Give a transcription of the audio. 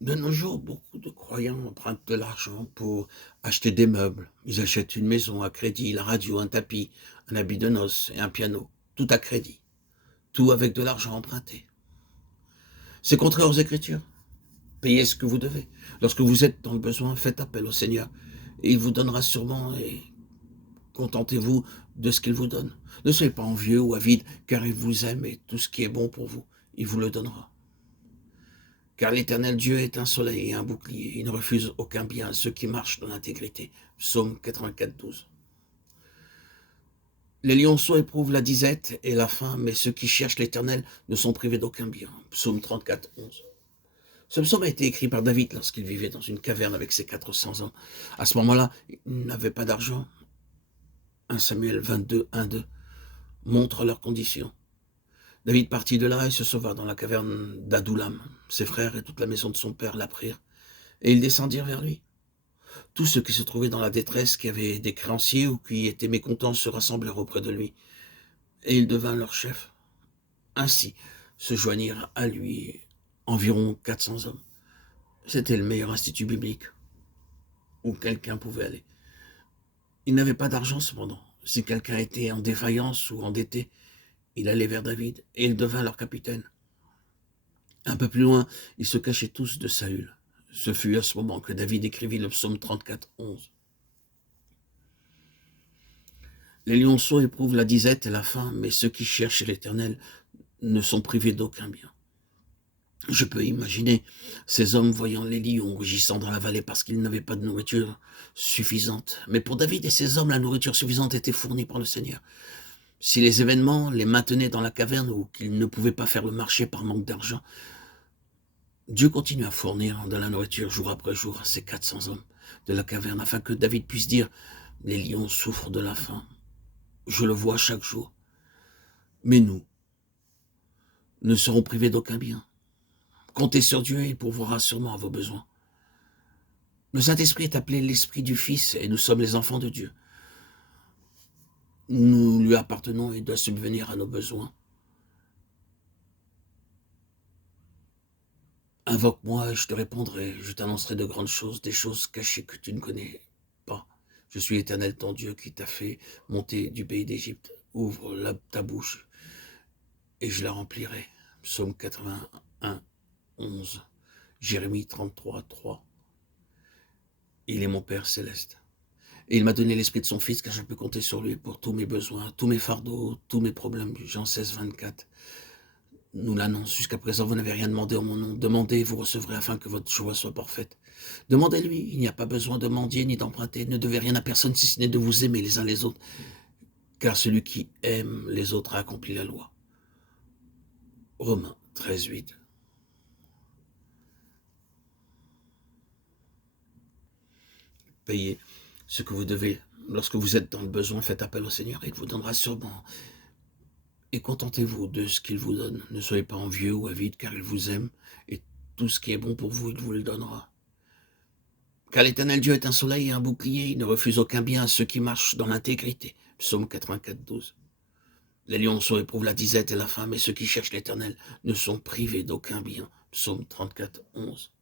De nos jours, beaucoup de croyants empruntent de l'argent pour acheter des meubles. Ils achètent une maison à crédit, la radio, un tapis, un habit de noces et un piano. Tout à crédit. Tout avec de l'argent emprunté. C'est contraire aux Écritures. Payez ce que vous devez. Lorsque vous êtes dans le besoin, faites appel au Seigneur. Et il vous donnera sûrement et contentez-vous de ce qu'il vous donne. Ne soyez pas envieux ou avide, car il vous aime et tout ce qui est bon pour vous, il vous le donnera. Car l'Éternel Dieu est un soleil et un bouclier. Il ne refuse aucun bien à ceux qui marchent dans l'intégrité. Psaume 84, 12. Les lionceaux éprouvent la disette et la faim, mais ceux qui cherchent l'Éternel ne sont privés d'aucun bien. Psaume 34, 11. Ce psaume a été écrit par David lorsqu'il vivait dans une caverne avec ses 400 hommes. À ce moment-là, il n'avait pas d'argent. 1 Samuel 22, 1, 2 montre leur condition. David partit de là et se sauva dans la caverne d'Adoulam. Ses frères et toute la maison de son père l'apprirent, et ils descendirent vers lui. Tous ceux qui se trouvaient dans la détresse, qui avaient des créanciers ou qui étaient mécontents, se rassemblèrent auprès de lui, et il devint leur chef. Ainsi se joignirent à lui environ 400 hommes. C'était le meilleur institut biblique où quelqu'un pouvait aller. Il n'avait pas d'argent cependant. Si quelqu'un était en défaillance ou endetté, il allait vers David, et il devint leur capitaine. Un peu plus loin, ils se cachaient tous de Saül. Ce fut à ce moment que David écrivit le psaume 34, 11. Les lionceaux éprouvent la disette et la faim, mais ceux qui cherchent l'Éternel ne sont privés d'aucun bien. Je peux imaginer ces hommes voyant les lions rugissant dans la vallée parce qu'ils n'avaient pas de nourriture suffisante. Mais pour David et ses hommes, la nourriture suffisante était fournie par le Seigneur. Si les événements les maintenaient dans la caverne ou qu'ils ne pouvaient pas faire le marché par manque d'argent, Dieu continue à fournir de la nourriture jour après jour à ces 400 hommes de la caverne afin que David puisse dire « Les lions souffrent de la faim. Je le vois chaque jour. Mais nous ne serons privés d'aucun bien. Comptez sur Dieu et il pourvoira sûrement à vos besoins. » Le Saint-Esprit est appelé l'Esprit du Fils et nous sommes les enfants de Dieu. Nous lui appartenons et il doit subvenir à nos besoins. Invoque-moi et je te répondrai, je t'annoncerai de grandes choses, des choses cachées que tu ne connais pas. Je suis l'Éternel ton Dieu qui t'a fait monter du pays d'Égypte. Ouvre ta bouche et je la remplirai. Psaume 81, 11. Jérémie 33, 3. Il est mon Père céleste. Et il m'a donné l'esprit de son Fils, car je peux compter sur lui pour tous mes besoins, tous mes fardeaux, tous mes problèmes. Jean 16, 24 nous l'annonce. Jusqu'à présent, vous n'avez rien demandé en mon nom. Demandez et vous recevrez afin que votre joie soit parfaite. Demandez-lui. Il n'y a pas besoin de mendier ni d'emprunter. Ne devez rien à personne si ce n'est de vous aimer les uns les autres. Car celui qui aime les autres a accompli la loi. Romains 13, 8. Payez ce que vous devez. Lorsque vous êtes dans le besoin, faites appel au Seigneur et il vous donnera sûrement. Et contentez-vous de ce qu'il vous donne. Ne soyez pas envieux ou avide, car il vous aime, et tout ce qui est bon pour vous, il vous le donnera. Car l'Éternel Dieu est un soleil et un bouclier, il ne refuse aucun bien à ceux qui marchent dans l'intégrité. Psaume 84, 12. Les lionceaux éprouvent la disette et la faim, mais ceux qui cherchent l'Éternel ne sont privés d'aucun bien. Psaume 34, 11.